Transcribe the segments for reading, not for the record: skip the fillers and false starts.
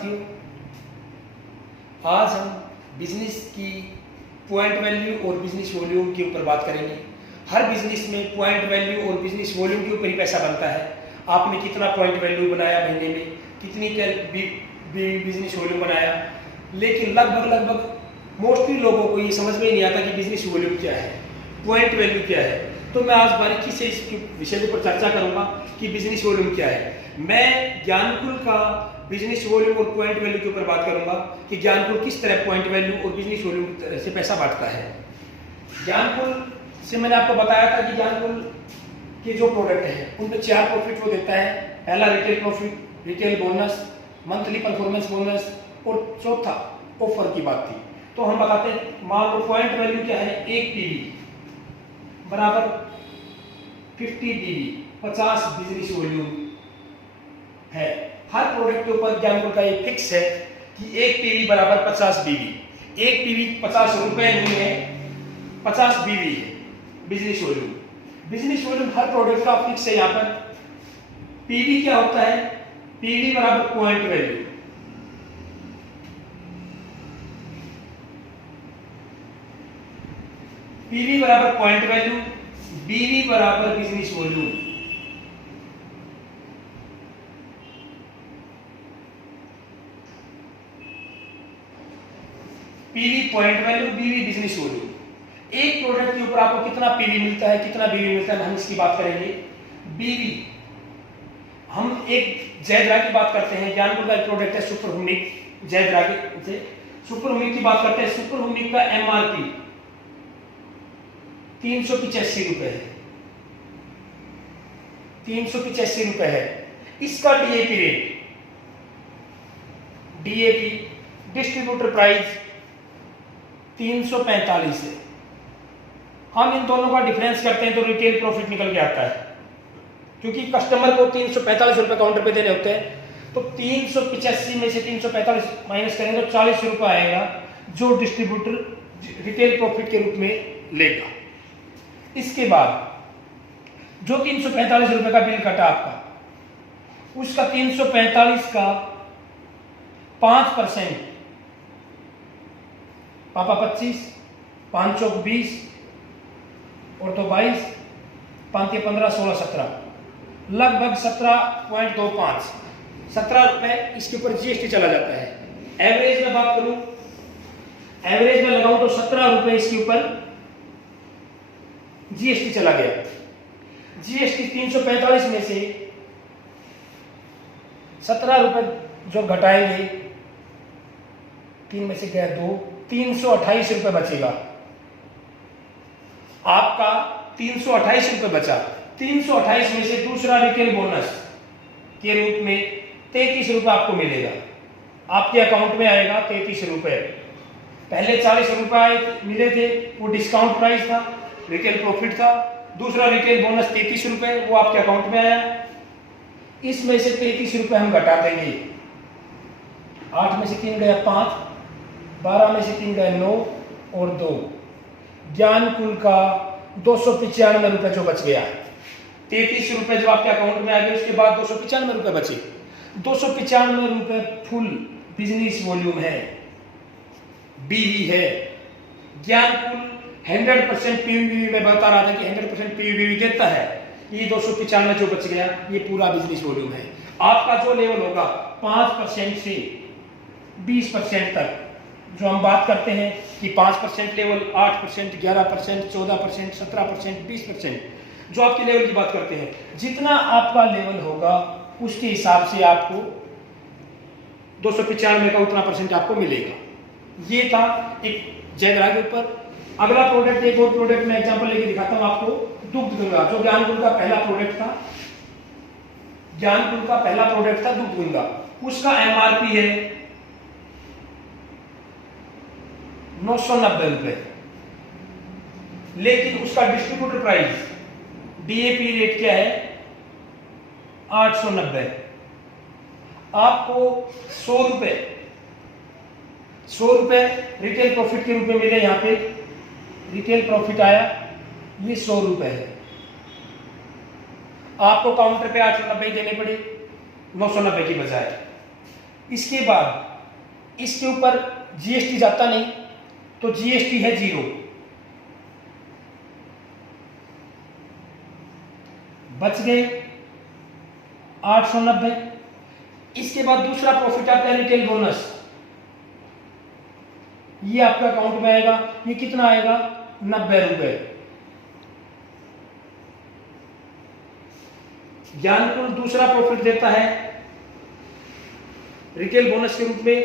साथियों, आज हम बिजनेस की पॉइंट वैल्यू और बिजनेस वॉल्यूम के ऊपर बात करेंगे। हर बिजनेस में पॉइंट वैल्यू और बिजनेस वॉल्यूम के ऊपर ही पैसा बनता है। आपने कितना पॉइंट वैल्यू बनाया महीने में, कितनी बिजनेस वॉल्यूम बनाया, लेकिन लगभग मोस्टली लोगों को ये समझ में ही नहीं आता कि बिजनेस वॉल्यूम क्या है, पॉइंट वैल्यू क्या है। तो मैं आज बारीकी से इस विषय के ऊपर चर्चा करूंगा कि बिजनेस वॉल्यूम क्या है। मैं ज्ञानकुल का बिजनेस वॉल्यूम और पॉइंट वैल्यू के ऊपर बात करूंगा कि ज्ञानकुल किस तरह पॉइंट वैल्यू और बिजनेस वॉल्यूम से पैसा बांटता है। ज्ञानकुल से मैंने आपको बताया था कि ज्ञानकुल के जो प्रोडक्ट हैं उनमें 4 प्रॉफिट वो देता है। पहला retail profit, retail bonus, monthly performance bonus और चौथा ऑफर की बात थी। तो हम बताते हैं, मान लो पॉइंट वैल्यू क्या है, 1 पीवी बराबर 50 पीवी, 50 बिजनेस वॉल्यूम है। हर प्रोडक्ट के ऊपर ज्ञानकुल का एक फिक्स है कि 1 पीवी बराबर 50 बीवी। 1 पीवी 50 रुपए नहीं है, 50 बीवी है बिजनेस वॉल्यूम। बिजनेस वॉल्यूम हर प्रोडक्ट का फिक्स है। यहाँ पर पीवी क्या होता है, पीवी बराबर पॉइंट वैल्यू। पीवी बराबर पॉइंट वैल्यू, बीवी बराबर business volume. PV point value, बीवी बिजनेस वॉल्यूम। एक प्रोडक्ट के ऊपर आपको कितना पीवी मिलता है, कितना बीवी मिलता है, हम इसकी बात करेंगे। बीवी, हम एक जयद्रा की बात करते हैं। ज्ञानकुल का एक प्रोडक्ट है सुपर हुमिक, जयद्रा के सुपर हुमिक की बात करते हैं। सुपर हुमिक का एमआरपी 385 रुपए है, 385 रुपए है। इसका DAP rate, DAP distributor price 345 है। हम इन दोनों का डिफरेंस करते हैं तो रिटेल प्रॉफिट निकल के आता है, क्योंकि कस्टमर को 345 रुपए काउंटर पे देने होते हैं। तो 385 में से 345 माइनस करेंगे तो 40 रुपए आएगा, जो डिस्ट्रीब्यूटर रिटेल प्रॉफिट के रूप में लेगा। इसके बाद जो 345 रुपए का बिल कटा आपका, उसका 345 का 5%, पापा 25, 5 चौक 20 और तो 22, 5 या 15, 16, 17, लगभग 17.25, 17 रुपए इसके ऊपर जीएसटी चला जाता है। एवरेज में बात करूं, एवरेज में लगाऊं तो 17 रुपए इसके ऊपर जीएसटी चला गया। जीएसटी 345 में से 17 रुपए जो घटाएंगे, 3 में से गया 2, 328 रुपए बचेगा आपका। 328 रुपए बचा। 328 में से दूसरा रिटेल बोनस के रूप में 33 रुपए आपको मिलेगा, आपके अकाउंट में आएगा 33 रुपए। पहले 40 रुपए मिले थे, वो डिस्काउंट प्राइस था, रिटेल प्रॉफिट था। दूसरा रिटेल बोनस 33 रुपए, वो आपके अकाउंट में आया। इसमें से 33 रुपए हम घटा देंगे। 8 में से 3 गया 5, 12 में से 3 गया 9 और 2। ज्ञानकुल का 295 रुपए जो बच गया। 33 रुपए जो आपके अकाउंट में आ गए, उसके बाद 295 रुपए बचे। 295 रुपए फुल बिजनेस वॉल्यूम है, बीवी है। ज्ञानकुल 100% पीवी में बता रहा था कि 100% पीवी देता है। ये 295 जो बच गया, ये पूरा बिजनेस वॉल्यूम है। आपका जो लेवल होगा 5% से 20% तक, जो हम बात करते हैं कि 5% लेवल, 8%, 11%, 14%, 17%, 20%, जो आपके लेवल की बात करते हैं, जितना आपका लेवल होगा उसके हिसाब से आपको 295 का उतना परसेंट आपको मिलेगा। ये था एक जयद्रा के ऊपर। अगला प्रोडक्ट, एक और प्रोडक्ट मैं एग्जांपल लेके दिखाता हूं आपको, दुग्ध गंगा, जो ज्ञानकुल का पहला प्रोडक्ट था। ज्ञानकुल का पहला प्रोडक्ट था दुग्ध गंगा। उसका एमआरपी है 990 रुपए, लेकिन उसका डिस्ट्रीब्यूटर प्राइस, डीएपी रेट क्या है, 890। आपको 100 रुपए रिटेल प्रॉफिट के रूप में मिले। यहाँ पे रिटेल प्रॉफिट आया, ये 100 रुपए है। आपको काउंटर पे 890 देने पड़े 990 की बजाय। इसके बाद इसके ऊपर जीएसटी जाता नहीं, तो जीएसटी है 0, बच गए 890। इसके बाद दूसरा प्रॉफिट आता है रिटेल बोनस, ये आपका अकाउंट में आएगा। ये कितना आएगा? 90 रुपए। ज्ञानकुल दूसरा प्रॉफिट देता है रिटेल बोनस के रूप में,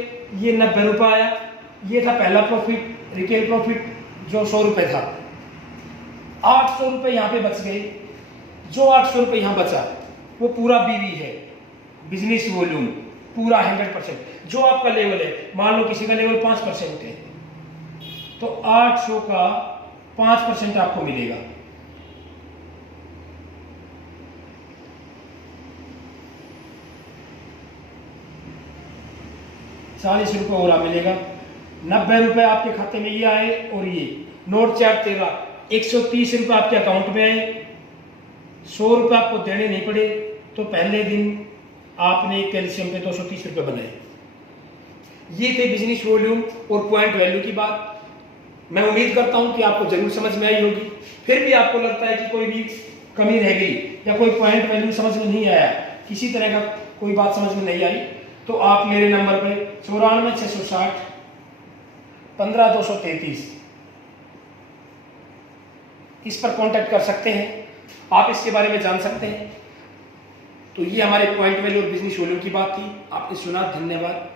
ये 90 रुपए आया। ये था पहला प्रॉफिट, रिटेल प्रॉफिट, जो 100 रुपए था। 800 रुपए यहां पे बच गए। जो 800 रुपए यहां बचा वो पूरा बीवी है, बिजनेस वॉल्यूम पूरा 100%। जो आपका लेवल है, मान लो किसी का लेवल 5% है, तो 800 का 5% आपको मिलेगा। ₹40 और मिलेगा। 90 रुपए आपके खाते में ये आए, और ये नोट 4 13 130 रुपए आपके अकाउंट में आए। 100 रुपए आपको देने नहीं पड़े, तो पहले दिन आपने कैल्शियम पे 230 रुपए बनाए। ये थे बिजनेस वॉल्यूम और पॉइंट वैल्यू की बात। मैं उम्मीद करता हूं कि आपको जरूर समझ में आई होगी। फिर भी आपको लगता है कि कोई भी कमी रह गई या कोई पॉइंट वैल्यू समझ में नहीं आया, किसी तरह का कोई बात समझ में नहीं आई, तो आप मेरे नंबर पे 94 660 15 233 इस पर कांटेक्ट कर सकते हैं। आप इसके बारे में जान सकते हैं। तो ये हमारे पॉइंट वैल्यू और बिजनेस वॉल्यूम की बात थी। आपने सुना, धन्यवाद।